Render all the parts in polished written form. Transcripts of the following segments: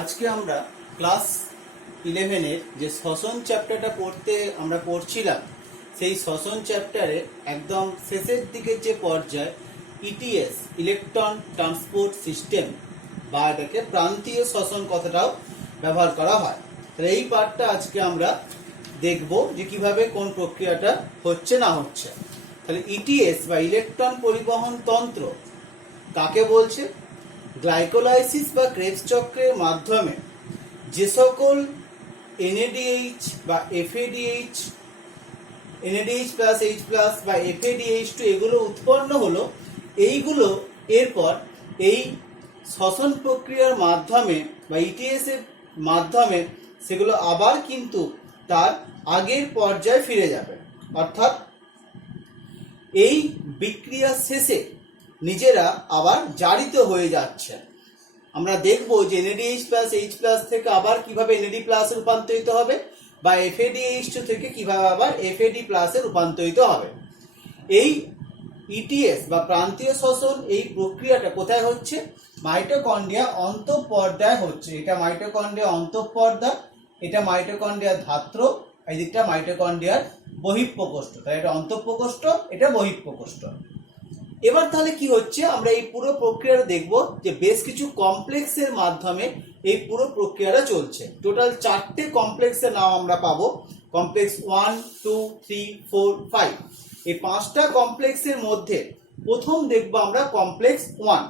আজকে আমরা ক্লাস 11-এর যে শ্বসন চ্যাপ্টারটা আমরা পড়ছিলাম, সেই শ্বসন চ্যাপ্টারে একদম শেষের দিকে যে পর্যায় ইটিএস ইলেকট্রন ট্রান্সপোর্ট সিস্টেম বা এটাকে প্রান্তীয় শ্বসন কথাটাও ব্যবহার করা হয়। তাহলে এই পার্টটা আজকে আমরা দেখব যে কিভাবে কোন প্রক্রিয়াটা হচ্ছে না হচ্ছে। তাহলে ইটিএস বা ইলেকট্রন পরিবহন তন্ত্র কাকে বলছে? গ্লাইকোলাইসিস বা ক্রেবস চক্রের মাধ্যমে যে সকল এনএডিএইচ বা FADH, NADH plus H plus বা এফএডিএইচ2 এগুলো উৎপন্ন হলো, এইগুলো এরপর এই শ্বসন প্রক্রিয়ার মাধ্যমে বা ইটিএস এর মাধ্যমে সেগুলো আবার কিন্তু তার আগের পর্যায়ে ফিরে যাবে। অর্থাৎ এই বিক্রিয়া শেষে নিজেরা আবার জারিত হয়ে যাচ্ছে। আমরা দেখব যে এনএডিএইচ প্লাস এইচ প্লাস থেকে আবার কিভাবে এনএডি প্লাসে রূপান্তরিত হবে বা এফএডিএইচ2 থেকে কিভাবে আবার এফএডি প্লাসে রূপান্তরিত হবে। এই ইটিএস বা প্রান্তীয় শ্বসন এই প্রক্রিয়াটা কোথায় হচ্ছে? মাইটোকন্ড্রিয়া অন্তঃপর্দায় হচ্ছে। এটা মাইটোকন্ড্রিয়া অন্তঃপর্দা, এটা মাইটোকন্ড্রিয়া ধাত্র, এই দিকটা মাইটোকন্ড্রিয়ার বহিঃপ্রকোষ্ঠ। তাই এটা অন্তঃপ্রকোষ্ঠ, এটা বহিঃপ্রকোষ্ঠ। এবার তাহলে কি হচ্ছে, আমরা এই পুরো প্রক্রিয়াটা দেখব যে বেশ কিছু কমপ্লেক্সের মাধ্যমে এই পুরো প্রক্রিয়াটা চলছে। টোটাল 4টে কমপ্লেক্সের নাম আমরা পাবো, কমপ্লেক্স 1, 2, 3, 4, 5। এই 5টা কমপ্লেক্সের মধ্যে প্রথম দেখব আমরা কমপ্লেক্স 1।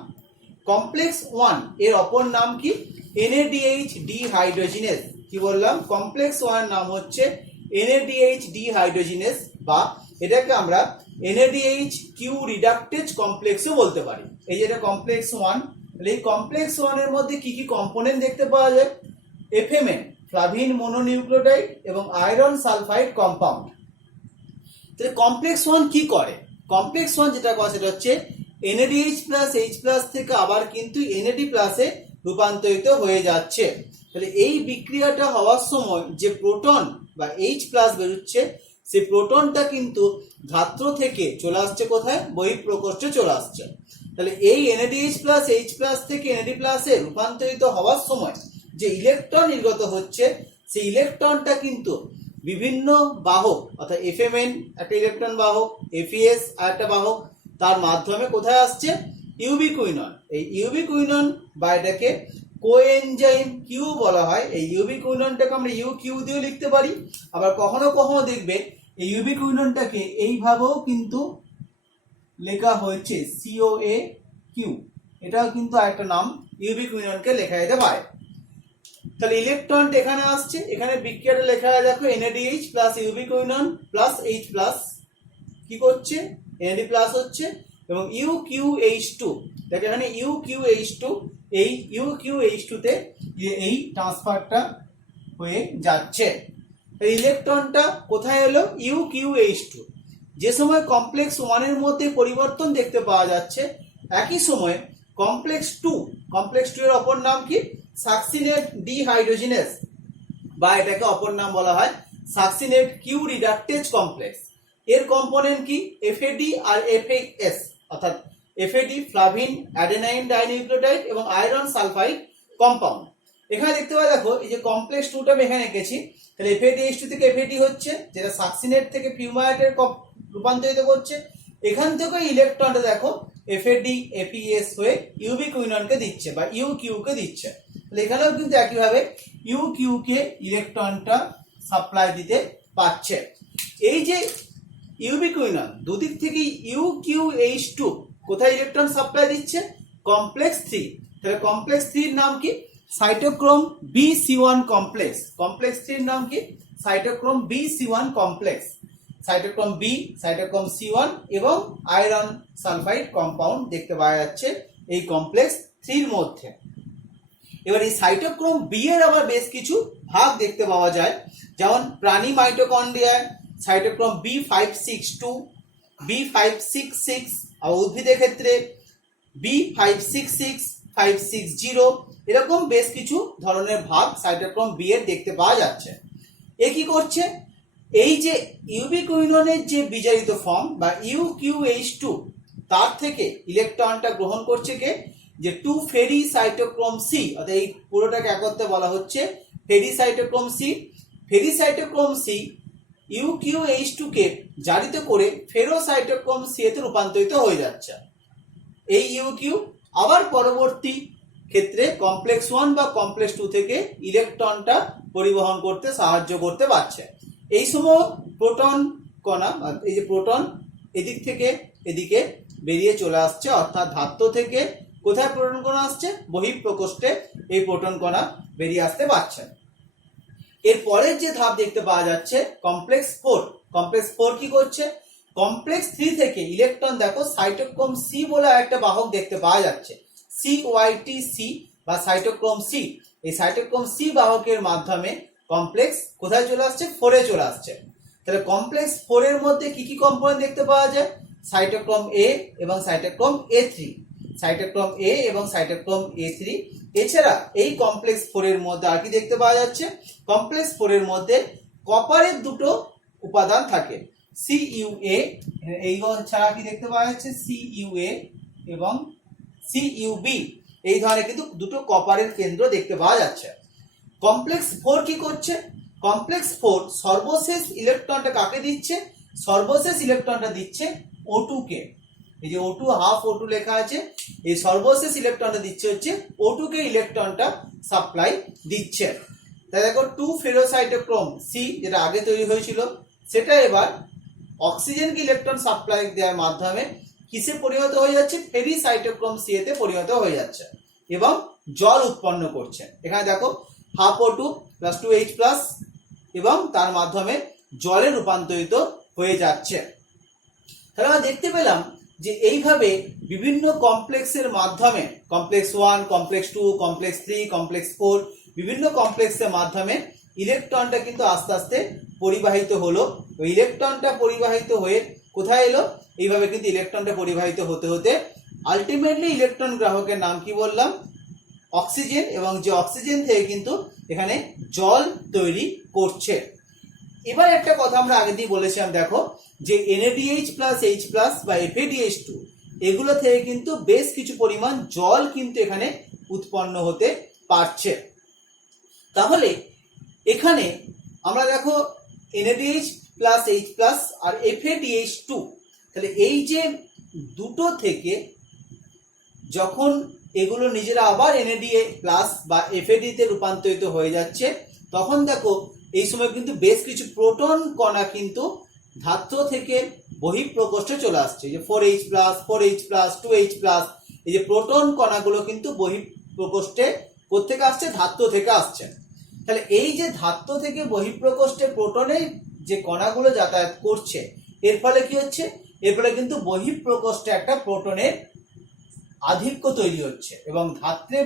কমপ্লেক্স 1 এর অপর নাম কি? NADH dehydrogenase. কি বললাম? কমপ্লেক্স 1 এর নাম হচ্ছে এনএডিএইচ ডিহাইড্রোজিনেস, বা এটাকে আমরা এনএডিএইচ কিউ রিডাক্টেজ কমপ্লেক্সও বলতে পারি। এই যে এটা কমপ্লেক্স 1। তাহলে এই কমপ্লেক্স 1 এর মধ্যে কি কি কম্পোনেন্ট দেখতে পাওয়া যায়? এফএমএন ফ্লাভিন মনোনিউক্লিওটাইড এবং আয়রন সালফাইড কম্পাউন্ড। তাহলে কমপ্লেক্স 1 কি করে? কমপ্লেক্স 1 যেটা করে সেটা হচ্ছে এনএডিএইচ প্লাস এইচ প্লাস থেকে আবার কিন্তু এনএডি প্লাসে রূপান্তরিত হয়ে যাচ্ছে। তাহলে এই বিক্রিয়াটা হওয়ার সময় যে প্রোটন বা এইচ প্লাস বেরোচ্ছে, সেই প্রোটনটা কিন্তু ধাত্র থেকে চলে আসছে কোথায়? বহিঃপ্রকোষ্ঠে চলে আসছে। তাহলে এই এনএডিএইচ প্লাস এইচ প্লাস থেকে এনএডি প্লাসে রূপান্তরিত হওয়ার সময় যে ইলেকট্রন নির্গত হচ্ছে, সেই ইলেকট্রনটা কিন্তু বিভিন্ন বাহক, অর্থাৎ এফএমএন একটা ইলেকট্রন বাহক, এফইএস আর একটা বাহক, তার মাধ্যমে কোথায় আসছে? ইউবিকুইনন। এই ইউবিকুইনন বা এটাকে কোএনজাইম কিউ বলা হয়। এই ইউবিকুইননটাকে আমরা ইউ কিউ দিয়েও লিখতে পারি, আবার কখনো কখনো দেখবে এই ইউবিকুইননটাকে এইভাবেও কিন্তু লেখা হয়েছে সিওএ কিউ। এটাও কিন্তু আরেকটা নাম, ইউবিকুইননকে লেখা যেতে পারে। তাহলে ইলেকট্রনটা এখানে আসছে, এখানে বিক্রিয়াটা লেখা হয় দেখো, NADH plus ubiquinone plus H plus কি করছে? এনএডি প্লাস হচ্ছে, এবং ইউকিউএইচ2 দেখো এখানে ইউকিউএইচ2, এই ইউকিউএইচ2 তে এই ট্রান্সফারটা হয়ে যাচ্ছে। এই ইলেকট্রনটা কোথায় এলো? ইউকিউএইচ2। যে সময় কমপ্লেক্স 1 এর মধ্যে পরিবর্তন দেখতে পাওয়া যাচ্ছে, একই সময়ে কমপ্লেক্স 2 এর অপর নাম কি? সাকসিনেট ডিহাইড্রোজিনেস, বা এটাকে অপর নাম বলা হয় সাকসিনেট কিউ রিডাক্টেজ কমপ্লেক্স। এর কম্পোনেন্ট কি? এফএডি আর এফএএস, অর্থাৎ এফএডি ফ্লাভিন অ্যাডেনাইন ডাইনিউক্লিওটাইড এবং আয়রন সালফাইড কম্পাউন্ড। এখানে দেখতে পাই দেখো, এই যে কমপ্লেক্স 2টা আমি এখানে এঁকেছি। তাহলে এফএডিএইচ2 থেকে এফএডি হচ্ছে, যেটা সাকসিনেট থেকে ফিউমারেটের রূপান্তরিত করছে। এখান থেকে ইলেকট্রনটা দেখো এফএডি এফইএস হয়ে ইউবিকুইননকে দিচ্ছে বা ইউকিউকে দিচ্ছে। তাহলে এখানেও কিন্তু একইভাবে ইউকিউকে ইলেকট্রনটা সাপ্লাই দিতে পারছে। এই যে ইউবিকুইনন দুদিক থেকে ইউকিউএইচ2 কোথায় ইলেকট্রন সাপ্লাই দিচ্ছে? কমপ্লেক্স 3। তাহলে কমপ্লেক্স 3 এর নাম কি? Cytochrome BC1 complex. কমপ্লেক্স 3 এর নাম কি? সাইটোক্রোম BC1 কমপ্লেক্স। সাইটোক্রোম বি, সাইটোক্রোম C1 এবং আয়রন সালফাইড কম্পাউন্ড দেখতে পাওয়া যাচ্ছে এই কমপ্লেক্স 3 এর মধ্যে। এবার এই সাইটোক্রোম বি এর আবার বেশ কিছু ভাগ দেখতে পাওয়া যায়, যেমন প্রাণী মাইটোকন্ড্রিয়ায় সাইটোক্রোম B562, B566, আর উদ্ভিদের ক্ষেত্রে B566, 560, এরকম বেশ কিছু ধরনের ভাগ সাইটোক্রোম বি এর দেখতে পাওয়া যাচ্ছে। এ কি করছে? এই যে ইউবিকুইননের যে বিজারিত ফর্ম বা ইউকিউএইচ2, তার থেকে ইলেকট্রনটা গ্রহণ করছে কে? যে 2 ফেরি সাইটোক্রোম সি, অর্থাৎ এই পুরোটাকে একত্রে বলা হচ্ছে ফেরি সাইটোক্রোম সি। ফেরি সাইটোক্রোম সি UQH2 কে জারিত করে ফেরোসাইটোক্রোম সি তে রূপান্তরিত হয়ে যাচ্ছে। এই UQ আবার পরবর্তী ক্ষেত্রে কমপ্লেক্স 1 বা কমপ্লেক্স 2 থেকে ইলেকট্রনটা পরিবহন করতে সাহায্য করতে পারছে। এই সময় প্রোটন কণা, এই যে প্রোটন এদিক থেকে এদিকে বেরিয়ে চলে আসছে, অর্থাৎ ধাত্র থেকে কোথায় প্রোটন কণা আসছে, বহিঃপ্রকোষ্ঠে এই প্রোটন কণা বেরিয়ে আসতে পারছে। এর পরের যে ধাপ দেখতে পাওয়া যাচ্ছে কমপ্লেক্স 4। কমপ্লেক্স 4 কি করছে, কমপ্লেক্স 3 থেকে ইলেকট্রন দেখো সাইটোক্রোম সি বলে একটা বাহক দেখতে পাওয়া যাচ্ছে, CYTC বা সাইটোক্রোম সি। এই সাইটোক্রোম সি বাহকের মাধ্যমে কমপ্লেক্স কোথায় চলে আসছে, 4 এ চলে আসছে। তাহলে কমপ্লেক্স 4 এর মধ্যে কি কি কম্পোনেন্ট দেখতে পাওয়া যায়, সাইটোক্রোম A এবং সাইটোক্রোম A3, সাইটোক্রোম A এবং সাইটোক্রোম A3। এছাড়া এই কমপ্লেক্স 4 এর মধ্যে আর কি দেখতে পাওয়া যাচ্ছে, কমপ্লেক্স 4 এর মধ্যে কপারের দুটো উপাদান থাকে, CUA। এই ছাড়া কি দেখতে পাওয়া যাচ্ছে, CUA এবং CUB। এই ধরনের কিন্তু দুটো কপারের কেন্দ্র দেখতে পাওয়া যাচ্ছে। কমপ্লেক্স 4 কি করছে, কমপ্লেক্স 4 সর্বশেষ ইলেকট্রনটা কাকে দিচ্ছে, সর্বশেষ ইলেকট্রনটা দিচ্ছে O2 কে। এই যে O2 হাফ O2 লেখা আছে, এই সর্বশেষ ইলেকট্রনটা দিচ্ছে হচ্ছে O2 কে ইলেকট্রনটা সাপ্লাই দিচ্ছে। তাই দেখো 2 ফেরোসাইটোক্রোম সি যেটা আগে তৈরি হয়েছিল সেটা এবার অক্সিজেনকে ইলেকট্রন সাপ্লাই দেওয়ার মাধ্যমে কিসে পরিণত হয়ে যাচ্ছে, ফেরি সাইটোক্রোম সি তে পরিণত হয়ে যাচ্ছে এবং জল উৎপন্ন করছে। এখানে দেখো half O2 plus 2H plus এবং তার মাধ্যমে জলে রূপান্তরিত হয়ে যাচ্ছে। তাহলে আমরা দেখতে পেলাম যে এইভাবে বিভিন্ন কমপ্লেক্সের মাধ্যমে, কমপ্লেক্স 1, কমপ্লেক্স 2, কমপ্লেক্স 3, কমপ্লেক্স 4, বিভিন্ন কমপ্লেক্সের মাধ্যমে ইলেকট্রনটা কিন্তু আস্তে আস্তে পরিবাহিত হলো। ওই ইলেকট্রনটা পরিবাহিত হয়ে কোথায় এলো, এইভাবে কিন্তু ইলেকট্রনটা পরিবাহিত হতে হতে আলটিমেটলি ইলেকট্রন গ্রাহকের নাম কি বললাম, অক্সিজেন, এবং যে অক্সিজেন থেকে কিন্তু এখানে জল তৈরি করছে। এবার একটা কথা আমরা আগে দিয়ে বলেছিলাম, দেখো যে NADH প্লাস H প্লাস বা FADH2 এগুলো থেকে কিন্তু বেশ কিছু পরিমাণ জল কিন্তু এখানে উৎপন্ন হতে পারছে। তাহলে এখানে আমরা দেখো NADH প্লাস H প্লাস আর FADH2, তাহলে এই যে দুটো থেকে যখন এগুলো নিজেরা আবার NADH প্লাস বা FAD তে রূপান্তরিত হয়ে যাচ্ছে, তখন দেখো এই সময় কিন্তু বেশ কিছু প্রোটন কণা কিন্তু ধাত্র থেকে বহিঃপ্রকোষ্ঠে চলে আসছে। যে 4H plus, 4H plus, 2H plus, এই যে প্রোটন কণাগুলো কিন্তু বহিঃপ্রকোষ্ঠে কোত্থেকে আসছে, ধাত্র থেকে আসছে। তাহলে এই যে ধাত্র থেকে বহিঃপ্রকোষ্ঠে প্রোটনের যে কণাগুলো যাতায়াত করছে, এর ফলে কি হচ্ছে, এর ফলে কিন্তু বহিঃপ্রকোষ্ঠে একটা প্রোটনের আধিক্য তৈরি হচ্ছে এবং ধাত্রে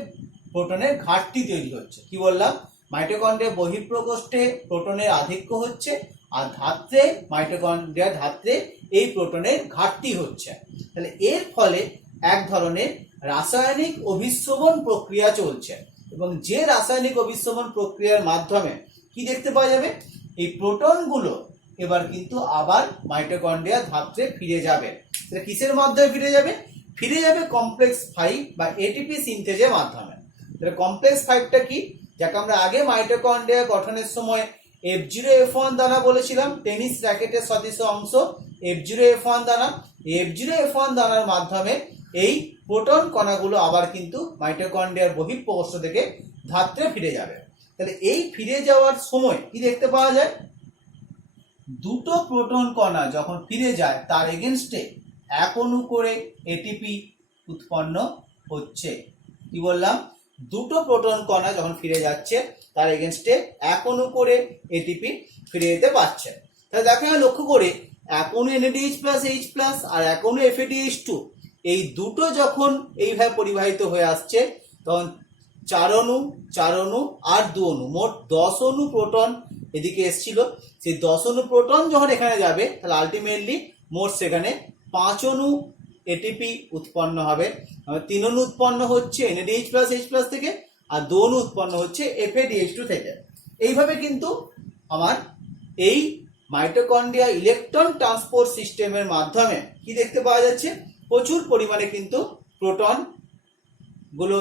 প্রোটনের ঘাটতি তৈরি হচ্ছে। কি বললাম, মাইটোকন্ড্রিয়ার বহিঃপ্রকোষ্ঠে প্রোটনের আধিক্য হচ্ছে আর ধাত্রে মাইটোকন্ড্রিয়ার ধাত্রে এই প্রোটনের ঘাটতি হচ্ছে। তাহলে এর ফলে এক ধরনের রাসায়নিক অভিশ্রবণ প্রক্রিয়া চলছে এবং যে রাসায়নিক অভিশ্রবণ প্রক্রিয়ার মাধ্যমে কি দেখতে পাওয়া যাবে, এই প্রোটনগুলো এবার কিন্তু আবার মাইটোকন্ড্রিয়ার ধাত্রে ফিরে যাবে। তাহলে কিসের মাধ্যমে ফিরে যাবে, ফিরে যাবে কমপ্লেক্স 5 বা এটিপি সিনথেজের মাধ্যমে। তাহলে কমপ্লেক্স 5টা কি, যাকে আমরা আগে মাইটোকন্ড্রিয়া গঠনের সময় F0F1 দানা বলেছিলাম, টেনিস র্যাকেটের সদৃশ অংশ F0F1 দানা। F0F1 দানার মাধ্যমে এই প্রোটন কণাগুলো আবার কিন্তু মাইটোকন্ড্রিয়ার বহিঃপ্রকোষ্ঠ থেকে ধাত্রে ফিরে যাবে। তাহলে এই ফিরে যাওয়ার সময় কি দেখতে পাওয়া যায়, দুটো প্রোটন কণা যখন ফিরে যায় তার এগেনস্টে এক অণু করে এটিপি উৎপন্ন হচ্ছে। কি বললাম, দুটো প্রোটন কণা যখন ফিরে যাচ্ছে তার এগেনস্টে এক অণু করে এটিপি ফিরে যেতে পারছে। তাহলে দেখো লক্ষ্য করে এক অণু NADH প্লাস H প্লাস আর এক অণু FADH2, এই দুটো যখন এইভাবে পরিবাহিত হয়ে আসছে তখন 4 অণু আর 2 অণু, মোট 10 অণু প্রোটন এদিকে এসেছিল। সেই 10 অণু প্রোটন যখন এখানে যাবে তাহলে আলটিমেটলি মোট সেখানে 5 অণু এটিপি উৎপন্ন হবে। 3 অণু উৎপন্ন হচ্ছে NADH প্লাস H প্লাস থেকে আর 2 অণু উৎপন্ন হচ্ছে FADH2 থেকে। এইভাবে কিন্তু আমার এই মাইটোকন্ড্রিয়া ইলেকট্রন ট্রান্সপোর্ট সিস্টেমের মাধ্যমে কি দেখতে পাওয়া যাচ্ছে, প্রচুর পরিমাণে কিন্তু প্রোটন গুলো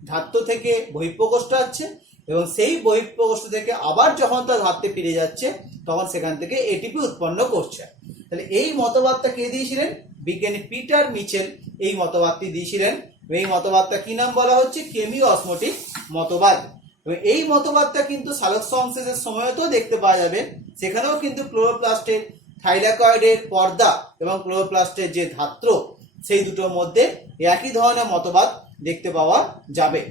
ধাত্র থেকে বহিঃপ্রকোষ্ঠ আছে এবং সেই বহিঃপ্রকোষ্ঠ থেকে আবার যখন তার ধাত্রে ফিরে যাচ্ছে তখন সেখান থেকে এটিপি উৎপন্ন করছে। তাহলে এই মতবাদটা কে দিয়েছিলেন? বিজ্ঞানী পিটার মিচেল এই মতবাদটি দিয়েছিলেন। এই মতবাদটা কি নাম বলা হচ্ছে? কেমিও অসমোটিক মতবাদ। এবং এই মতবাদটা কিন্তু সালোক সংশ্লেষের সময়তেও দেখতে পাওয়া যাবে। সেখানেও কিন্তু ক্লোরোপ্লাস্টের থাইলাকয়েডের পর্দা এবং ক্লোরোপ্লাস্টের যে ধাত্র সেই দুটোর মধ্যে একই ধরনের মতবাদ দেখতে পাওয়া যাবে।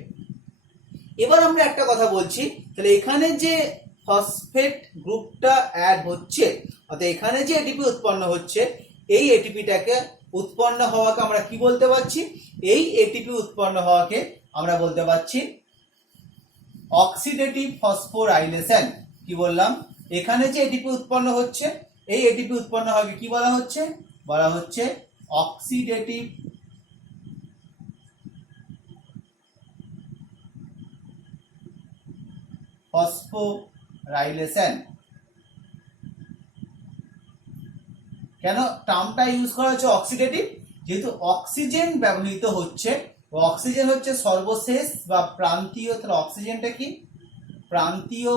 এবার আমরা একটা কথা বলছি, তাহলে এখানে যে ফসফেট গ্রুপটা অ্যাড হচ্ছে অর্থাৎ এখানে যে এটিপি উৎপন্ন হচ্ছে এই এটিপিটাকে উৎপন্ন হওয়াকে আমরা কি বলতে পারছি? এই এটিপি উৎপন্ন হওয়াকে আমরা বলতে পারছি অক্সিডেটিভ ফসফোরাইলেশন। কি বললাম? এখানে যে এটিপি উৎপন্ন হচ্ছে এই এটিপি উৎপন্ন হওয়াকে কি বলা হচ্ছে? বলা হচ্ছে অক্সিডেটিভ ফসফোরাইলেশন। কেন টার্মটা ইউজ করা হচ্ছে অক্সিডেটিভ? যেহেতু অক্সিজেন ব্যবহৃত হচ্ছে, অক্সিজেন হচ্ছে সর্বশেষ বা প্রান্তীয়, তাহলে অক্সিজেনটা কি? প্রান্তীয়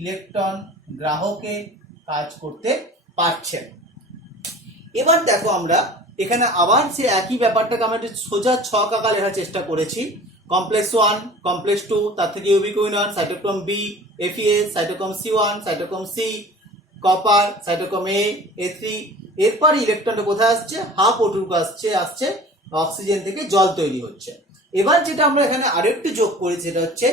ইলেকট্রন গ্রাহকে কাজ করতে পারছে। এবার দেখো আমরা এখানে আবার সে একই ব্যাপারটাকে আমরা একটু সোজা ছক আঁকা লেখার চেষ্টা করেছি। কমপ্লেক্স 1, কমপ্লেক্স 2, তার থেকে ubiquinone, cytochrome B, FeS, cytochrome C one, cytochrome C, copper, cytochrome A, এ3। এরপর ইলেকট্রনটা কোথায় আসছে? হাফ ওটুকু আসছে অক্সিজেন থেকে জল তৈরি হচ্ছে। এবার যেটা আমরা এখানে আরেকটু যোগ করি সেটা হচ্ছে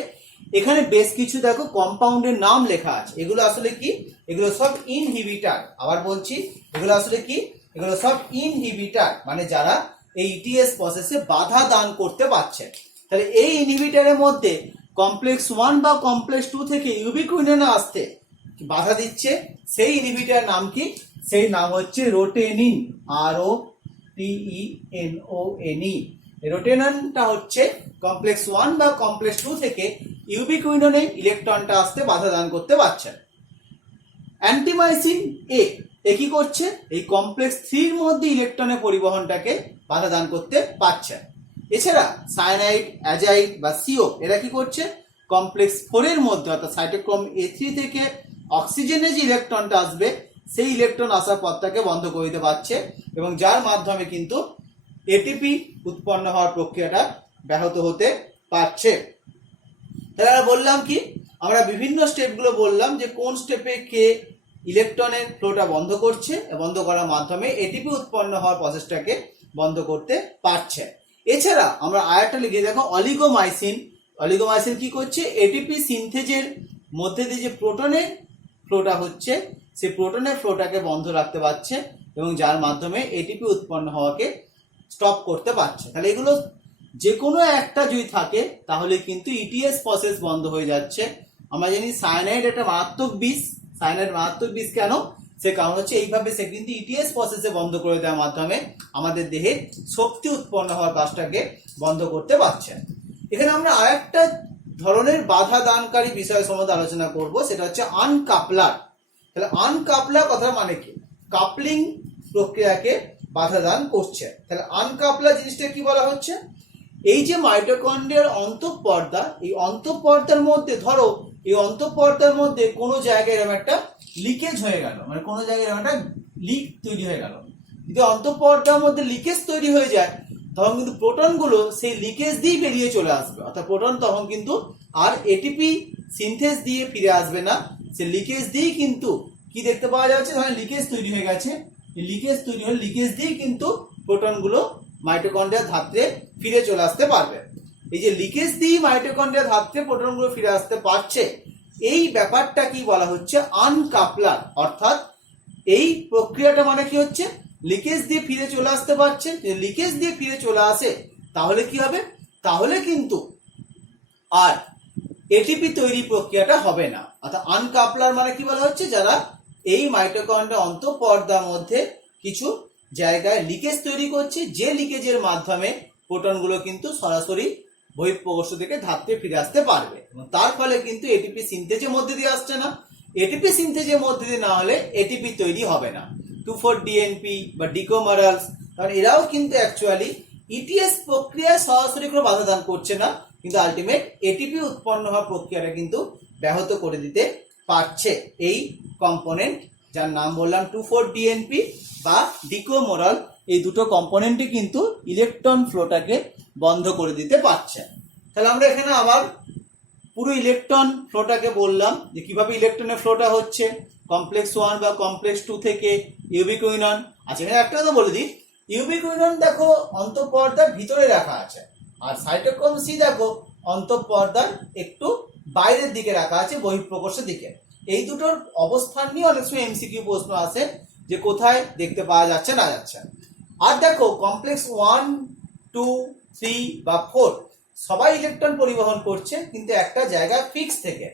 এখানে বেশ কিছু দেখো কম্পাউন্ডের নাম লেখা আছে। এগুলো আসলে কি? এগুলো সব ইনহিবিটার। আবার বলছি, এগুলো আসলে কি? এগুলো সব ইনহিবিটার, মানে যারা এই ইটিএস প্রসেসে বাধা দান করতে পারছে। তাহলে এই ইনহিবিটারের মধ্যে কমপ্লেক্স 1 বা কমপ্লেক্স 2 থেকে ইউবিকুইননে আসতে বাধা দিচ্ছে সেই ইনহিবিটার নাম কি? সেই নাম হচ্ছে রোটেনিন। ROTENONE। রোটেননটা হচ্ছে কমপ্লেক্স 1 বা কমপ্লেক্স 2 থেকে ইউবিকুইননে ইলেকট্রনটা আসতে বাধা দান করতে পারছে। অ্যান্টিমাইসিন এ কি করছে? এই কমপ্লেক্স 3 এর মধ্যে ইলেকট্রনের পরিবহনটাকে বাধা দান করতে পারছে। এছাড়া সায়ানাইড, অ্যাজাইড বা সিও এরা কি করছে? কমপ্লেক্স 4 এর মধ্যে অর্থাৎ সাইটোক্রোম A3 থেকে অক্সিজেনে যে ইলেকট্রনটা আসবে সেই ইলেকট্রন আসার পথটাকে বন্ধ করে দিতে পারছে এবং যার মাধ্যমে কিন্তু এটিপি উৎপন্ন হওয়ার প্রক্রিয়াটা ব্যাহত হতে পারছে। তাহলে আমরা বললাম কি? আমরা বিভিন্ন স্টেপগুলো বললাম যে কোন স্টেপে কে ইলেকট্রনের ফ্লোটা বন্ধ করছে, বন্ধ করার মাধ্যমে এটিপি উৎপন্ন হওয়ার প্রসেসটাকে বন্ধ করতে পারছে। এছাড়া আমরা আরেকটা লিখে দেখো অলিগোমাইসিন। অলিগোমাইসিন কি করছে? এটিপি সিনথেজের মধ্যে দিয়ে যে প্রোটনের ফ্লোটা হচ্ছে সেই প্রোটনের ফ্লোটাকে বন্ধ রাখতে পারছে এবং যার মাধ্যমে এটিপি উৎপন্ন হওয়াকে স্টপ করতে পারছে। তাহলে এগুলো যে কোনো একটা যদি থাকে তাহলে কিন্তু ইটিএস প্রসেস বন্ধ হয়ে যাচ্ছে। আমরা জানি সায়ানাইড একটা মারাত্মক বিষ। সায়ানাইড মারাত্মক বিষ কেন? সে কারণ হচ্ছে এইভাবে সে কিন্তু ইটিএস প্রসেসে বন্ধ করে দেওয়ার মাধ্যমে আমাদের দেহে শক্তি উৎপন্ন হওয়ার কাজটাকে বন্ধ করতে পারছে। এখানে আমরা আরেকটা ধরনের বাধা দানকারী বিষয় সম্বন্ধে আলোচনা করব, সেটা হচ্ছে আনকাপলার। তাহলে আনকাপলার কথার মানে কি? কাপলিং প্রক্রিয়াকে বাধা দান করছে। তাহলে আনকাপলার জিনিসটা কি বলা হচ্ছে? এই যে মাইটোকন্ড্রিয়ার অন্তঃপর্দা, এই অন্তঃপর্দার মধ্যে ধরো এই অন্তঃপর্দার মধ্যে কোনো জায়গায় এরকম একটা লিকেজ হয়ে গেল, মানে কোনো জায়গায় এরকম একটা লিক তৈরি হয়ে গেল। যদি অন্তঃপর্দার মধ্যে লিকেজ তৈরি হয়ে যায় তখন কিন্তু প্রোটনগুলো সেই লিকেজ দিয়ে বেরিয়ে চলে আসবে, অর্থাৎ প্রোটন তখন কিন্তু আর এটিপি সিনথেস দিয়ে ফিরে আসবে না, সে লিকেজ দিয়েই কিন্তু কি দেখতে পাওয়া যাচ্ছে? ধরেন লিকেজ তৈরি হয়ে গেছে, লিকেজ তৈরি হলে লিকেজ দিয়েই কিন্তু প্রোটনগুলো মাইটোকন্ড্রিয়ার ধাত্রে ফিরে চলে আসতে পারবে। এই যে লিকেজ দিয়ে মাইটোকন্ড্রিয়ার ধাত্রে প্রোটনগুলো ফিরে আসতে পারছে, এই ব্যাপারটা কি বলা হচ্ছে? আনকাপলার। অর্থাৎ এই প্রক্রিয়াটা মানে কি হচ্ছে? লিকেজ দিয়ে ফিরে চলে আসতে পারছে। লিকেজ দিয়ে ফিরে চলে আসে তাহলে কি হবে? তাহলে কিন্তু আর এটিপি তৈরি প্রক্রিয়াটা হবে না। অর্থাৎ আনকাপলার মানে কি বলা হচ্ছে? যারা এই মাইটোকন্ড্রিয়ার অন্তঃপর্দার মধ্যে কিছু জায়গায় লিকেজ তৈরি করছে, যে লিকেজের মাধ্যমে প্রোটনগুলো কিন্তু সরাসরি বহিঃপ্রকোষ্ঠ থেকে ধাত্রে ফিরে আসতে পারবে এবং তার ফলে কিন্তু এটিপি সিনথেজের মধ্যে দিয়ে আসছে না। এটিপি সিনথেজের মধ্যে দিয়ে না হলে এটিপি তৈরি হবে না। 2,4-DNP বা ডিকোমারালস, কারণ এরাও কিন্তু অ্যাকচুয়ালি ইটিএস প্রক্রিয়ায় সরাসরি কোনো বাধা দান করছে না, কিন্তু আলটিমেট এটিপি উৎপন্ন হওয়া প্রক্রিয়াটা কিন্তু ব্যাহত করে দিতে পারছে এই কম্পোনেন্ট, যার নাম বললাম 2,4-DNP বা ডিকোমোরাল। এই দুটো কম্পোনেন্টই কিন্তু ইলেকট্রন ফ্লোটাকে বন্ধ করে দিতে পারছে। তাহলে আমরা এখানে আবার পুরো ইলেকট্রন ফ্লোটাকে বললাম যে কিভাবে ইলেকট্রনের ফ্লোটা হচ্ছে কমপ্লেক্স 1 বা কমপ্লেক্স 2 থেকে ইউবিকুইনন। আচ্ছা, এখানে একটা কথা বলে দিই, ইউবিকুইনন দেখো অন্তঃপর্দার ভিতরে রাখা আছে, আর সাইটোক্রোম সি দেখো অন্তঃপর্দার একটু বাইরের দিকে রাখা আছে, বহিঃপ্রকোষ্ঠের দিকে। এই দুটোর অবস্থান নিয়ে অনেক সময় এমসিকিউ প্রশ্ন আসে যে কোথায় দেখতে পাওয়া যাচ্ছে না যাচ্ছে। আর দেখো কমপ্লেক্স 1, 2, 3 বা 4 সবাই ইলেকট্রন পরিবহন করছে, কিন্তু একটা জায়গা ফিক্স থেকে,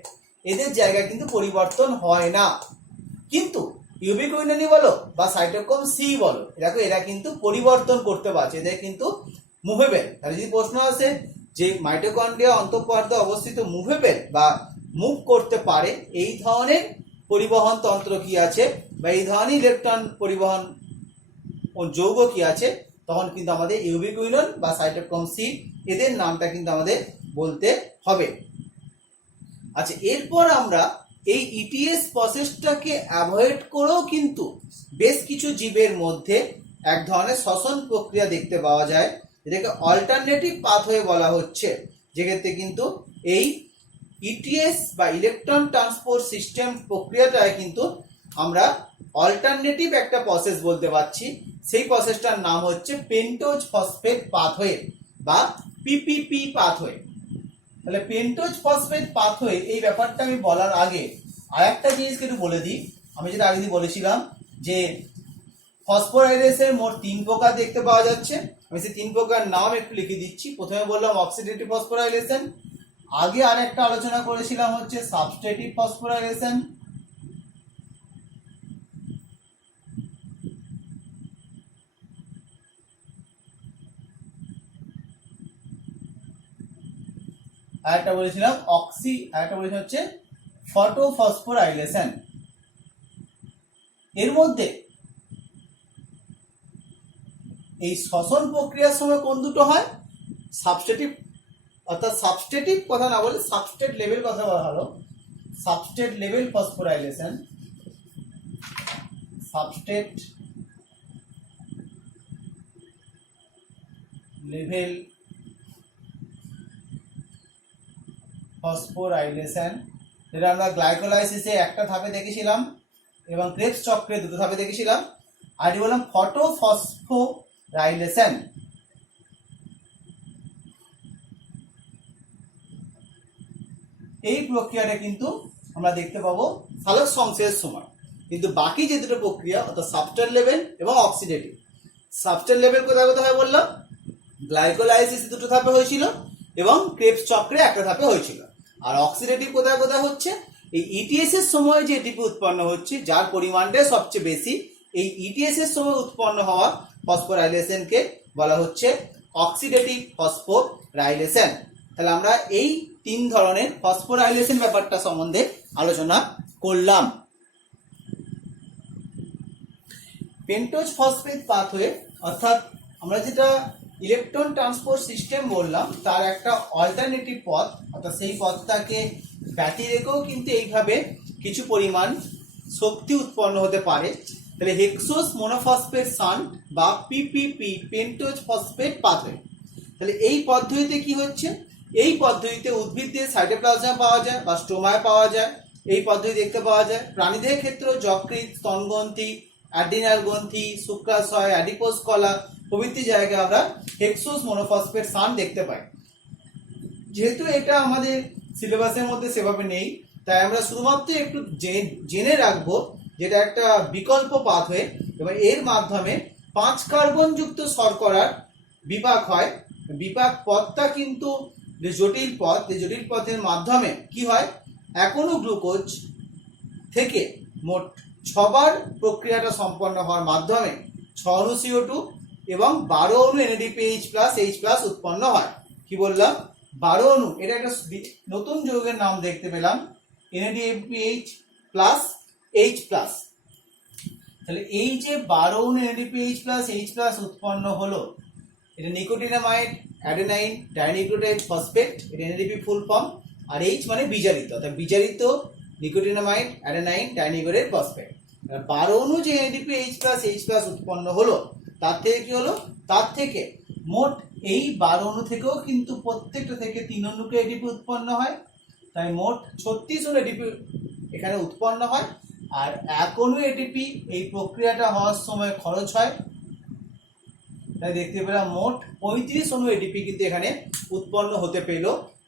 এদের জায়গা কিন্তু পরিবর্তন হয় না। কিন্তু ইউবিকুইননি বলো বা সাইটোক্রোম সি বলো, দেখো এরা কিন্তু পরিবর্তন করতে পারছে, এদের কিন্তু মুভেবল। তাহলে যদি প্রশ্ন আসে যে মাইটোকন্ড্রিয়া অন্তঃপর্দে অবস্থিত মুভেবল বা মুভ করতে পারে এই ধরনের পরিবহন তন্ত্র কি আছে বা এই ধরনের ইলেকট্রন পরিবহন যৌগ কি আছে, তখন কিন্তু আমাদের ইউবিকুইনন বা সাইটোক্রোম সি এদের নামটা কিন্তু আমাদের বলতে হবে। আচ্ছা, এরপর আমরা এই ইটিএস প্রসেসটাকে অ্যাভয়েড করেও কিন্তু বেশ কিছু জীবের মধ্যে এক ধরনের শ্বসন প্রক্রিয়া দেখতে পাওয়া যায়, যেটাকে অল্টারনেটিভ পাথওয়ে বলা হচ্ছে, যেক্ষেত্রে কিন্তু এই ইটিএস বা ইলেকট্রন ট্রান্সপোর্ট সিস্টেম প্রক্রিয়াটায় কিন্তু আমরা অল্টারনেটিভ একটা প্রসেস বলতে পারছি। সেই প্রসেসটার নাম হচ্ছে পেন্টোজ ফসফেট পাথওয়ে বা পিপিপি পাথওয়ে। তাহলে পেন্টোজ ফসফেট পাথওয়ে এই ব্যাপারটা আমি বলার আগে আর একটা জিনিসকে একটু বলে দিই। আমি যেটা আগে দিন বলেছিলাম যে ফসফোরাইলেশনের মোট 3 প্রকার দেখতে পাওয়া যাচ্ছে। আমি সেই 3 প্রকার নাম একটু লিখে দিচ্ছি। প্রথমে বললাম অক্সিডেটিভ ফসফোরাইলেশন, আগে আর একটা আলোচনা করেছিলাম হচ্ছে সাবস্ট্রেটিভ ফসফোরাইলেশন, আরেকটা বলেছিলাম আরেকটা বলেছিলাম হচ্ছে ফটোফসফোরাইলেশন। এর মধ্যে এই শ্বসন প্রক্রিয়ার সময় কোন দুটো হয়? সাবস্ট্রেটিভ, অর্থাৎ সাবস্ট্রেটিভ কথা না বলে সাবস্ট্রেট লেভেল কথা বলা হলো, substrate level phosphorylation, substrate level phosphorylation, যেটা আমরা গ্লাইকোলাইসিসে একটা ধাপে দেখেছিলাম এবং ক্রেবস চক্রে দুটো ধাপে দেখেছিলাম। আর বললাম ফটোফসফোরাইলেশন। এই প্রক্রিয়াটা কিন্তু আমরা দেখতে পাবো সালোক সংশ্লেষের সময়। কিন্তু বাকি যে দুটো প্রক্রিয়া অর্থাৎ সাবস্ট্রেট লেভেল এবং অক্সিডেটিভ, সাবস্ট্রেট লেভেল কোথায় কোথায় বললাম গ্লাইকোলাইসিস দুটো ধাপে হয়েছিল এবং ক্রেবস চক্রে একটা ধাপে হয়েছিল। আর অক্সিডেটিভ কোথায় কোথায় হচ্ছে? এই ইটিএস এর সময় যে এটিপি উৎপন্ন হচ্ছে যার পরিমাণটা সবচেয়ে বেশি, এই ইটিএস এর সময় উৎপন্ন হওয়া ফসফোরাইলেশনকে বলা হচ্ছে অক্সিডেটিভ ফসফোরাইলেশন। তাহলে আমরা এই 3 ধরনের ফসফোরাইলেশন ব্যাপারটা সম্বন্ধে আলোচনা করলাম। পেন্টোজ ফসফেট পাথওয়ে অর্থাৎ আমরা যেটা ইলেকট্রন ট্রান্সপোর্ট সিস্টেম বললাম তার একটা অল্টারনেটিভ পথ, অর্থাৎ সেই পথটাকে ব্যতি রেখেও কিন্তু এইভাবে কিছু পরিমাণ শক্তি উৎপন্ন হতে পারে। তাহলে হেক্সোস মোনোফসফেট শান্ট বা পিপিপি পেন্টোজ ফসফেট পাথওয়ে। তাহলে এই পদ্ধতিতে কি হচ্ছে? এই পদ্ধতিতে উদ্ভিদদের সাইটোপ্লাজমে পাওয়া যায় বা স্টোমায় পাওয়া যায়, এই পদ্ধতি দেখতে পাওয়া যায়। প্রাণীদের ক্ষেত্রেও যকৃৎ, স্তনগ্রন্থি, অ্যাড্রিনাল গ্রন্থি, শুক্রাশয়, অ্যাডিপোজ কলা প্রভৃতি জায়গায় আমরা হেক্সোস মোনোফসফেট শান্ট দেখতে পাই। যেহেতু এটা আমাদের সিলেবাসের মধ্যে সেভাবে নেই, তাই আমরা শুধুমাত্র একটু জেনে রাখবো যেটা একটা বিকল্প পাথওয়ে এবং এর মাধ্যমে 5 কার্বন যুক্ত শর্করার বিপাক হয়। বিপাক পথটা কিন্তু যে জটিল পথ, এই জটিল পথের মাধ্যমে কি হয়, এখনো গ্লুকোজ থেকে মোট 6 বার প্রক্রিয়াটা সম্পন্ন হওয়ার মাধ্যমে 6 অণু CO2 এবং 12 অণু NADPH প্লাস H প্লাস উৎপন্ন হয়। কি বললাম? 12 অণু, এটা একটা নতুন যৌগের নাম দেখতে পেলাম, NADPH প্লাস H প্লাস। তাহলে এই যে 12 অণু NADPH প্লাস H প্লাস উৎপন্ন হলো, এটা নিকোটিনামাইড অ্যাডেনাইন ডাইনিউক্লিওটাইড ফসফেট, এটা এনএডিপি ফুল ফর্ম। আর এইচ মানে বিজারিত, অর্থাৎ বিজারিত নিকোটিনামাইড অ্যাডেনাইন ডাইনিউক্লিওটাইড ফসফেট। 12 অণু যে এনএডিপি এইচ প্লাস উৎপন্ন হলো, তার থেকে কি হলো, তার থেকে মোট এই 12 অণু থেকেও কিন্তু প্রত্যেকটা থেকে 3 অণুকে এডিপি উৎপন্ন হয়, তাই মোট 36 অণু এডিপি এখানে উৎপন্ন হয়। আর 1 অণু এডিপি এই প্রক্রিয়াটা হওয়ার সময় খরচ হয়, তাই দেখতে পেলাম মোট 35 অণু এডিপি কিন্তু এখানে উৎপন্ন হতে পেল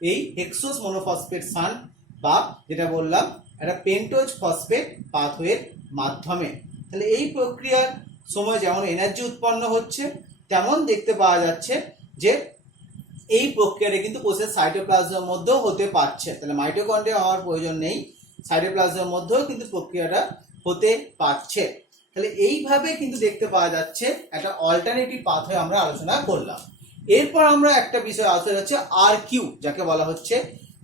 এই হেক্সোস মনোফসফেট সান বা যেটা বললাম একটা পেন্টোজ ফসফেট পাথওয়ের মাধ্যমে। তাহলে এই প্রক্রিয়ার সময় যেমন এনার্জি উৎপন্ন হচ্ছে, তেমন দেখতে পাওয়া যাচ্ছে যে এই প্রক্রিয়াটা কিন্তু কোষের সাইটোপ্লাজমের মধ্যেও হতে পারছে। তাহলে মাইটোকন্ড্রিয়া হওয়ার প্রয়োজন নেই, সাইটোপ্লাজমের মধ্যেও কিন্তু প্রক্রিয়াটা হতে পারছে। তাহলে এইভাবে কিন্তু দেখতে পাওয়া যাচ্ছে একটা অল্টারনেটিভ পাথওয়ে আমরা আলোচনা করলাম। এরপর আমরা একটা বিষয় আলোচনা হচ্ছে আরকিউ, যাকে বলা হচ্ছে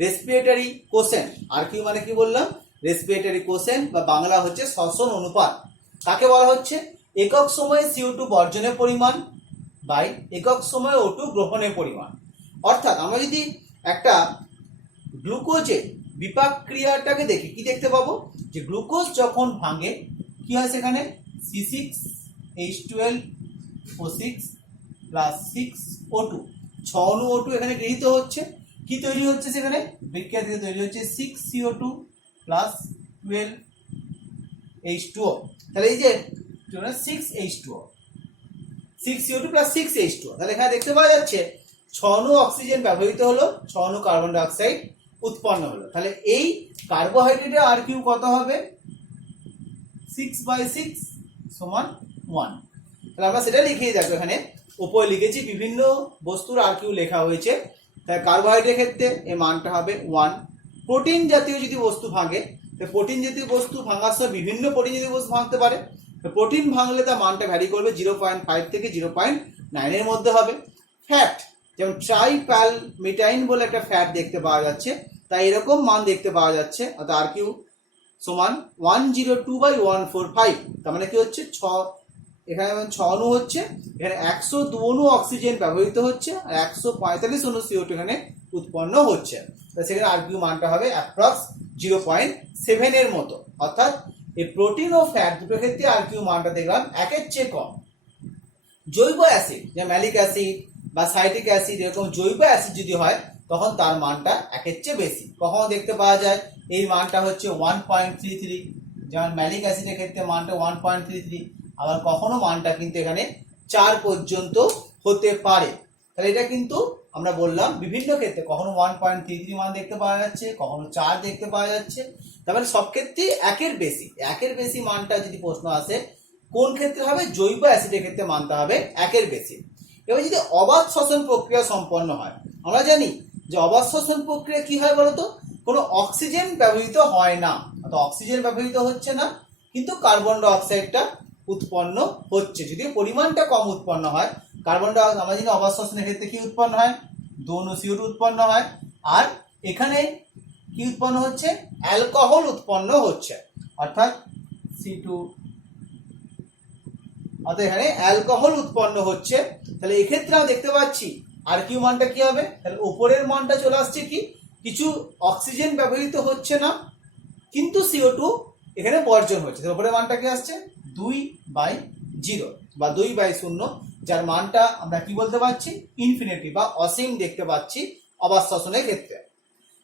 রেসপিরেটরি কোশেন্ট। আরকিউ মানে কি বললাম, রেসপিরেটরি কোশেন্ট বা বাংলা হচ্ছে শ্বসন অনুপাত। তাকে বলা হচ্ছে একক সময়ে CO2 বর্জনের পরিমাণ বাই একক সময়ে O2 গ্রহণের পরিমাণ। অর্থাৎ আমরা যদি একটা গ্লুকোজের বিপাক ক্রিয়াটাকে দেখি, কি দেখতে পাবো, যে গ্লুকোজ যখন ভাঙে কি হয়, সেখানে C6H12O6 প্লাস 6O2, 6 অণু O2 এখানে গৃহীত হচ্ছে। কি তৈরি হচ্ছে সেখানে, বিক্রিয়া থেকে তৈরি হচ্ছে 6CO2 প্লাস 12H2O। তাহলে এই যে 6H2O, 6CO2 প্লাস 6H2O, তাহলে এখানে দেখতে পাওয়া যাচ্ছে 6 অণু অক্সিজেন ব্যবহৃত হলো, 6 অণু কার্বন ডাই অক্সাইড উৎপন্ন হলো। তাহলে এই কার্বোহাইড্রেটের আরকিউ কত হবে, 6/6 সমান 1। তাহলে আমরা সেটা লিখেই দেখো, এখানে উপরে লিখেছি বিভিন্ন বস্তুর আরকিউ লেখা হয়েছে। তাই কার্বোহাইড্রেটের ক্ষেত্রে এই মানটা হবে 1। প্রোটিন জাতীয় যদি বস্তু ভাঙে, প্রোটিন জাতীয় বস্তু ভাঙার সময় বিভিন্ন প্রোটিন জাতীয় বস্তু ভাঙতে পারে, প্রোটিন ভাঙলে তার মানটা ভ্যারি করবে 0.5 থেকে 0.9 এর মধ্যে হবে। ফ্যাট, যেমন ট্রাইপ্যালমিটাইন বলে একটা ফ্যাট দেখতে পাওয়া যাচ্ছে, তাই এরকম মান দেখতে পাওয়া যাচ্ছে, অর্থাৎ আরকিউ সমান 102/145। তার মানে কি হচ্ছে, এখানে 6 অণু হচ্ছে, এখানে 102 অণু অক্সিজেন ব্যবহৃত হচ্ছে, আর 145 অণু CO2 এখানে উৎপন্ন হচ্ছে। সেখানে আরকিউ মানটা হবে অ্যাপ্রক্স 0.7 এর মতো। অর্থাৎ এই প্রোটিন ও ফ্যাট দুটো ক্ষেত্রে আরকিউ মানটা দেখলাম একের চেয়ে কম। জৈব অ্যাসিড, যেমন ম্যালিক অ্যাসিড বা সাইট্রিক অ্যাসিড, এরকম জৈব অ্যাসিড যদি হয় তখন তার মানটা একের চেয়ে বেশি। কখনো দেখতে পাওয়া যায় এই মানটা হচ্ছে 1.33, যেমন ম্যালিক অ্যাসিডের ক্ষেত্রে মানটা 1.33, আবার কখনো মানটা কিন্তু এখানে 4 পর্যন্ত হতে পারে। তাহলে এটা কিন্তু আমরা বললাম বিভিন্ন ক্ষেত্রে কখনো 1.33 মান দেখতে পাওয়া যাচ্ছে, কখনো 4 দেখতে পাওয়া যাচ্ছে। তারপরে সব ক্ষেত্রেই একের বেশি মানটা যদি প্রশ্ন আসে, কোন ক্ষেত্রে হবে, জৈব অ্যাসিডের ক্ষেত্রে মানতে হবে একের বেশি। এবার যদি অবাধ শ্বসন প্রক্রিয়া সম্পন্ন হয়, আমরা জানি যে অবাধ শ্বসন প্রক্রিয়া কি হয় বলতো, কোনো অক্সিজেন ব্যবহৃত হয় না, অর্থাৎ অক্সিজেন ব্যবহৃত হচ্ছে না, কিন্তু কার্বন ডাই অক্সাইডটা উৎপন্ন হচ্ছে, যদিও পরিমাণটা কম উৎপন্ন হয়। কার্বন ডাই অক্সাইড আমরা জানি অবাধ শ্বসনের ক্ষেত্রে কি উৎপন্ন হয়, 2 অণু CO2 উৎপন্ন হয়, আর এখানে কি উৎপন্ন হচ্ছে, অ্যালকোহল উৎপন্ন হচ্ছে, অর্থাৎ C2, অর্থাৎ এখানে অ্যালকোহল উৎপন্ন হচ্ছে। তাহলে এক্ষেত্রে আমরা দেখতে পাচ্ছি আরকিউ মানটা কি হবে, তাহলে উপরের মানটা চলে আসছে কি, কিছু অক্সিজেন ব্যবহৃত হচ্ছে না, কিন্তু CO2 এখানে বর্জন হচ্ছে। তাহলে উপরের মানটা কি আসছে, 2/0 বা 2/0, যার মানটা আমরা কি বলতে পারছি, ইনফিনিটি বা অসীম দেখতে পাচ্ছি অবাধ শ্বসনের ক্ষেত্রে।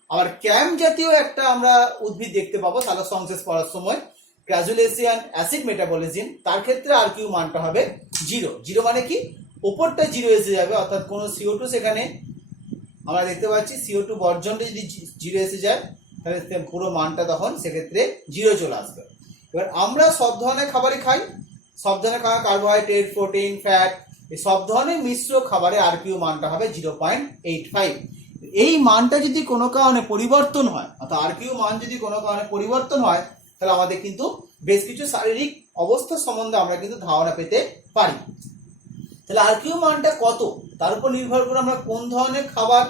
আবার ক্যাম জাতীয় একটা আমরা উদ্ভিদ দেখতে পাবো সালোক সংশ্লেষ করার সময়, গ্রাজুলেশন অ্যাসিড মেটাবলিজম, তার ক্ষেত্রে আরকিউ মানটা হবে 0 মানে কি, উপরটা 0 এসে যাবে, অর্থাৎ কোনো CO2 সেখানে আমরা দেখতে পাচ্ছি CO2 বর্জনটা যদি 0 এসে যায়, তাহলে পুরো মানটা তখন সেক্ষেত্রে 0 চলে আসবে। এবার আমরা সব ধরনের খাবারই খাই, সব ধরনের খাবার, কার্বোহাইড্রেট, প্রোটিন, ফ্যাট, এই সব ধরনের মিশ্র খাবারে আরকিউ মানটা হবে 0.85। এই মানটা যদি কোনো কারণে পরিবর্তন হয়, অর্থাৎ আরকিউ মান যদি কোনো কারণে পরিবর্তন হয়, তাহলে আমাদের কিন্তু বেশ কিছু শারীরিক অবস্থা সম্বন্ধে আমরা কিন্তু ধারণা পেতে পারি। তাহলে আরকিউ মানটা কত, তার উপর নির্ভর করে আমরা কোন ধরনের খাবার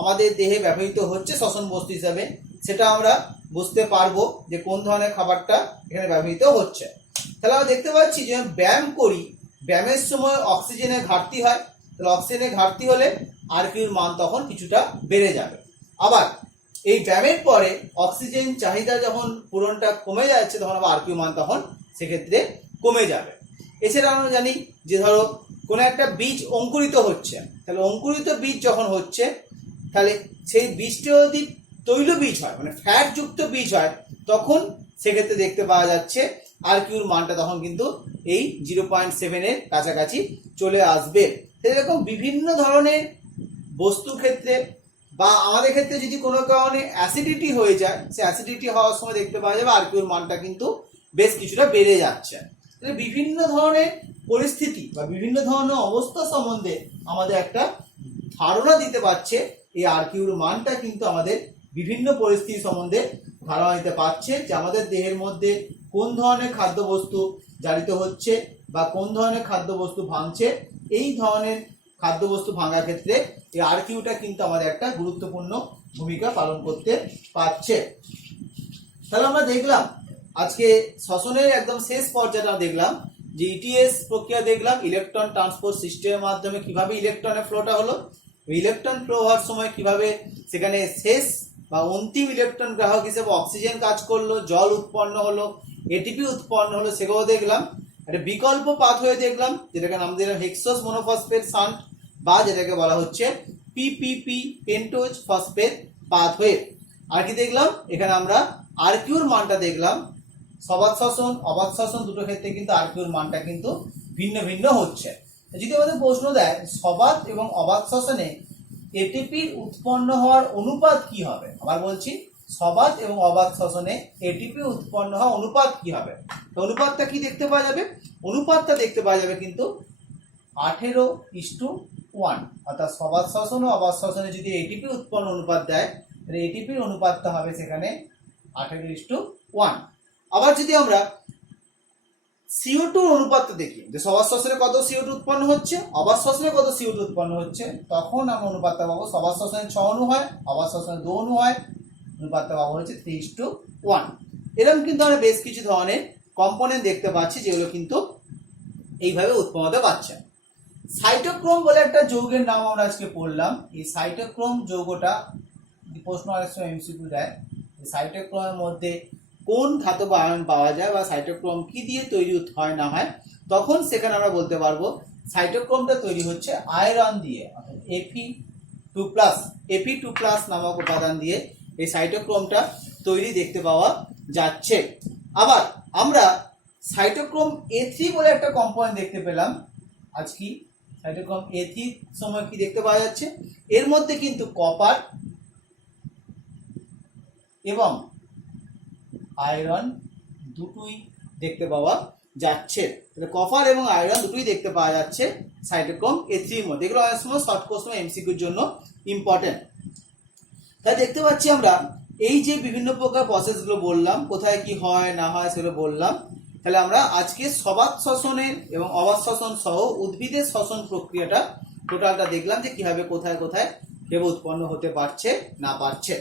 আমাদের দেহে ব্যবহৃত হচ্ছে শ্বসন বস্তু হিসাবে, সেটা আমরা বুঝতে পারবো যে কোন ধরনের খাবারটা এখানে ব্যবহৃত হচ্ছে। তাহলে আমরা দেখতে পাচ্ছি যে ব্যায়াম করি, ব্যায়ামের সময় অক্সিজেনের ঘাটতি হয়, তাহলে অক্সিজেনের ঘাটতি হলে আরকিউর মান তখন কিছুটা বেড়ে যাবে। আবার এই ব্যায়ামের পরে অক্সিজেন চাহিদা যখন পূরণটা কমে যাচ্ছে তখন আবার আরকিউ মান তখন সেক্ষেত্রে কমে যাবে। এছাড়া আমরা জানি যে ধরো কোনো একটা বীজ অঙ্কুরিত হচ্ছে, তাহলে অঙ্কুরিত বীজ যখন হচ্ছে তাহলে সেই বীজটা যদি তৈল বীজ হয় মানে ফ্যাট যুক্ত বীজ হয় তখন সেক্ষেত্রে দেখতে পাওয়া যাচ্ছে আরকিউর মানটা তখন কিন্তু এই 0.7 এর কাছাকাছি চলে আসবে। এরকম বিভিন্ন ধরনের বস্তুর ক্ষেত্রে বা আমাদের ক্ষেত্রে যদি কোনো কারণে অ্যাসিডিটি হয়ে যায়, সে অ্যাসিডিটি হওয়ার সময় দেখতে পাওয়া যাবে আরকিউর মানটা কিন্তু বেশ কিছুটা বেড়ে যাচ্ছে। বিভিন্ন ধরনের পরিস্থিতি বা বিভিন্ন ধরনের অবস্থা সম্বন্ধে আমাদের একটা ধারণা দিতে পারছে এই আরকিউর মানটা কিন্তু আমাদের বিভিন্ন পরিস্থিতি সম্বন্ধে ধারণা দিতে পারছে যে আমাদের দেহের মধ্যে কোন ধরনের খাদ্যবস্তু জারিত হচ্ছে বা কোন ধরনের খাদ্যবস্তু ভাঙছে। এই ধরনের খাদ্যবস্তু ভাঙার ক্ষেত্রে এই আরকিউটা কিন্তু আমাদের একটা গুরুত্বপূর্ণ ভূমিকা পালন করতে পারছে। তাহলে আমরা দেখলাম আজকে শ্বসনের একদম শেষ পর্যায়টা দেখলাম যে ইটিএস প্রক্রিয়া দেখলাম, ইলেকট্রন ট্রান্সপোর্ট সিস্টেমের মাধ্যমে কিভাবে ইলেকট্রনের ফ্লোটা হলো, ইলেকট্রন ফ্লো হওয়ার সময় কিভাবে সেখানে শেষ বা অন্তিম ইলেকট্রন গ্রাহক হিসেবে অক্সিজেন কাজ করলো, জল উৎপন্ন হলো, এটিপি উৎপন্ন হলো, সেগুলো দেখলাম। একটা বিকল্প পাথওয়ে দেখলাম যেটাকে নাম দিলাম হেক্সোস মনোফসফেট শান্ট বা যেটাকে বলা হচ্ছে পিপিপি পেন্টোজ ফসফেট পাথওয়ে। আর কি দেখলাম এখানে আমরা আরকিউর মানটা দেখলাম, সবাত শ্বসন অবাত শ্বসন দুটো ক্ষেত্রে কিন্তু আরকিউর মানটা কিন্তু ভিন্ন ভিন্ন হচ্ছে। যদি আমাদের প্রশ্ন দেয় সবাত এবং অবাত শ্বসনে এটিপির উৎপন্ন হওয়ার অনুপাত কি হবে, আবার বলছি সবাত এবং অবাত শ্বসনে এটিপি উৎপন্ন হওয়ার অনুপাত কি হবে, তো অনুপাতটা কি দেখতে পাওয়া যাবে, অনুপাতটা দেখতে পাওয়া যাবে কিন্তু 18:1, অর্থাৎ সবাত শ্বসন ও অবাত শ্বসনে যদি এটিপি উৎপন্ন অনুপাত দেয় তাহলে এটিপির অনুপাতটা হবে সেখানে 18:1। আবার যদি আমরা CO2 অনুপাতটা দেখি যে সবাত শ্বসনে কত CO2 উৎপন্ন হচ্ছে, অবাত শ্বসনে কত CO2 উৎপন্ন হচ্ছে, তখন আমরা অনুপাতটা পাবো সবাত শ্বসনে 6 অণু হয়, অবাত শ্বসনে 2 অণু হয়, অনুপাতটা পাবো হচ্ছে 3:1। এরকম কিন্তু আমরা বেশ কিছু ধরনের কম্পোনেন্ট দেখতে পাচ্ছি যেগুলো কিন্তু এইভাবে উৎপন্ন হতে পারছে। সাইটোক্রোম বলে একটা যৌগের নাম আমরা আজকে পড়লাম। এই সাইটোক্রোম যৌগটা প্রশ্ন অনেক সময় এমসিকিউ দেয়, সাইটোক্রোমের মধ্যে কোন ধাতব আয়ন পাওয়া যায় বা সাইটোক্রোম কি দিয়ে তৈরি হয় না হয়, তখন সেখানে আমরা বলতে পারবো সাইটোক্রোমটা তৈরি হচ্ছে আয়রন দিয়ে, অর্থাৎ Fe2+ নামক উপাদান দিয়ে এই সাইটোক্রোমটা তৈরি দেখতে পাওয়া যাচ্ছে। আবার আমরা সাইটোক্রোম A3 বলে একটা কম্পাউন্ড দেখতে পেলাম আজকে। সাইটোক্রোম A3 সময় কি দেখতে পাওয়া যাচ্ছে, এর মধ্যে কিন্তু কপার এবং আয়রন দুটোই দেখতে পাওয়া যাচ্ছে। তাহলে কপার এবং আয়রন দুটোই দেখতে পাওয়া যাচ্ছে সাইটোক্রোম A3 এর মধ্যে। এগুলো অনেক সময় শর্ট কোশ্চেন এমসিকিউর জন্য ইম্পর্টেন্ট। তাই দেখতে পাচ্ছি আমরা এই যে বিভিন্ন প্রকার প্রসেসগুলো বললাম, কোথায় কি হয় না হয় সেগুলো বললাম। তাহলে আমরা আজকে সবাত শ্বসনের এবং অবাত শ্বসন সহ উদ্ভিদের শ্বসন প্রক্রিয়াটা টোটালটা দেখলাম যে কিভাবে কোথায় কোথায় কিভাবে উৎপন্ন হতে পারছে না পারছে।